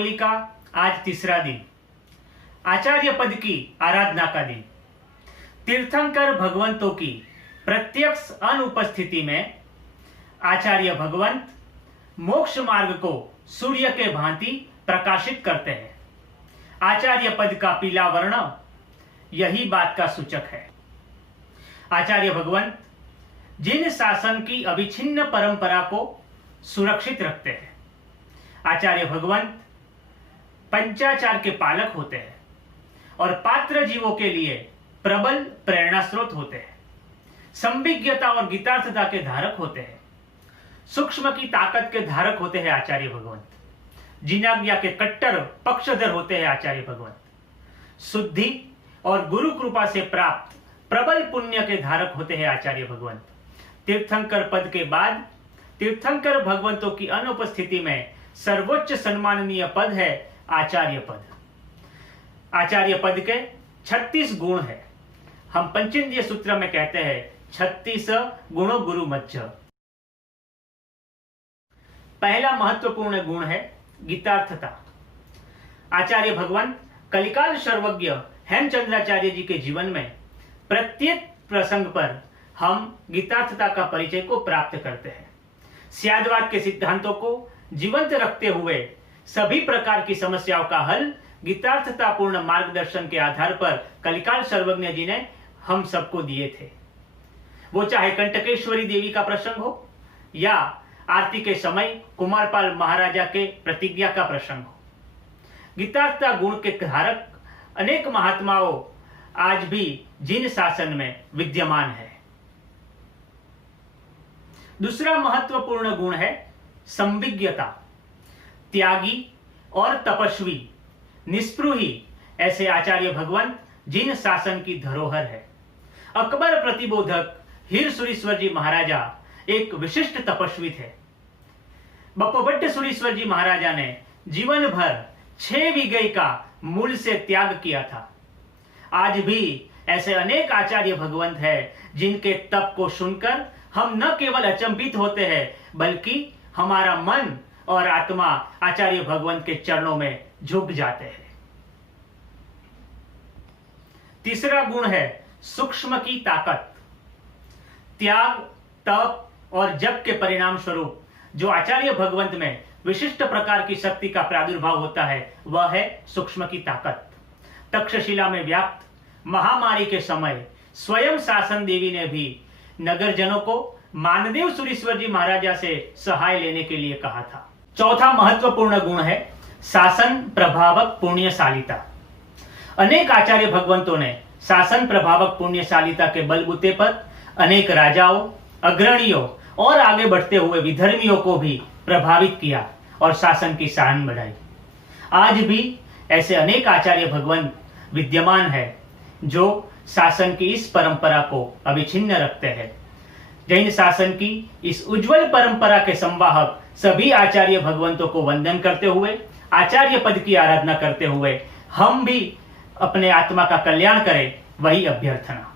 होली का आज तीसरा दिन, आचार्य पद की आराधना का दिन। तीर्थंकर भगवंतों की प्रत्यक्ष अनुपस्थिति में आचार्य भगवंत मोक्ष मार्ग को सूर्य के भांति प्रकाशित करते हैं। आचार्य पद का पीला वर्ण यही बात का सूचक है। आचार्य भगवंत जिन शासन की अविच्छिन्न परंपरा को सुरक्षित रखते हैं, आचार्य भगवंत पंचाचार के पालक होते हैं और पात्र जीवों के लिए प्रबल प्रेरणा स्रोत होते हैं। संविज्ञता और गीतार्थता के धारक होते हैं। सूक्ष्म की ताकत के धारक होते हैं आचार्य भगवंत। जिनाज्ञा के कट्टर पक्षधर होते हैं आचार्य भगवंत। शुद्धि और गुरु कृपा से प्राप्त प्रबल पुण्य के धारक होते हैं आचार्य भगवंत। तीर्थंकर पद के बाद तीर्थंकर भगवंतों की अनुपस्थिति में सर्वोच्च सम्माननीय पद है आचार्य पद। आचार्य पद के 36 गुण है। हम पंचेंद्रिय सूत्र में कहते हैं 36 गुणो गुरु मध्य। पहला महत्वपूर्ण गुण है गीतार्थता। आचार्य भगवंत कलिकाल सर्वज्ञ हेमचंद्राचार्य जी के जीवन में प्रत्येक प्रसंग पर हम गीतार्थता का परिचय को प्राप्त करते हैं। स्यादवाद के सिद्धांतों को जीवंत रखते हुए सभी प्रकार की समस्याओं का हल गीतार्थतापूर्ण मार्गदर्शन के आधार पर कलिकाल सर्वज्ञ जी ने हम सबको दिए थे। वो चाहे कंटकेश्वरी देवी का प्रसंग हो या आरती के समय कुमारपाल महाराजा के प्रतिज्ञा का प्रसंग हो। गीतार्थता गुण के धारक अनेक महात्माओं आज भी जिन शासन में विद्यमान है। दूसरा महत्वपूर्ण गुण है संविज्ञता। त्यागी और तपस्वी, निस्पृही ऐसे आचार्य भगवंत जिन शासन की धरोहर है। अकबर प्रतिबोधक हीर सुरीश्वर जी महाराजा एक विशिष्ट तपस्वी थे। बप्पभट्ट सुरीश्वर जी महाराजा ने जीवन भर 6 बीघे का मूल से त्याग किया था। आज भी ऐसे अनेक आचार्य भगवंत हैं जिनके तप को सुनकर हम न केवल अचंभित होते हैं बल्कि हमारा मन और आत्मा आचार्य भगवंत के चरणों में झुक जाते हैं। तीसरा गुण है सूक्ष्म की ताकत। त्याग, तप और जप के परिणाम स्वरूप जो आचार्य भगवंत में विशिष्ट प्रकार की शक्ति का प्रादुर्भाव होता है वह है सूक्ष्म की ताकत। तक्षशिला में व्याप्त महामारी के समय स्वयं शासन देवी ने भी नगरजनों को मानदेव सुरीश्वर जी महाराजा से सहाय लेने के लिए कहा था। चौथा महत्वपूर्ण गुण है शासन प्रभावक पुण्यशालिता। अनेक आचार्य भगवंतों ने शासन प्रभावक पुण्यशालिता के बलबूते पर अनेक राजाओं, अग्रणियों और आगे बढ़ते हुए विधर्मियों को भी प्रभावित किया और शासन की शान बढ़ाई। आज भी ऐसे अनेक आचार्य भगवंत विद्यमान है जो शासन की इस परंपरा को अविच्छिन्न रखते हैं। जैन शासन की इस उज्जवल परंपरा के संवाहक सभी आचार्य भगवंतों को वंदन करते हुए, आचार्य पद की आराधना करते हुए हम भी अपने आत्मा का कल्याण करें, वही अभ्यर्थना।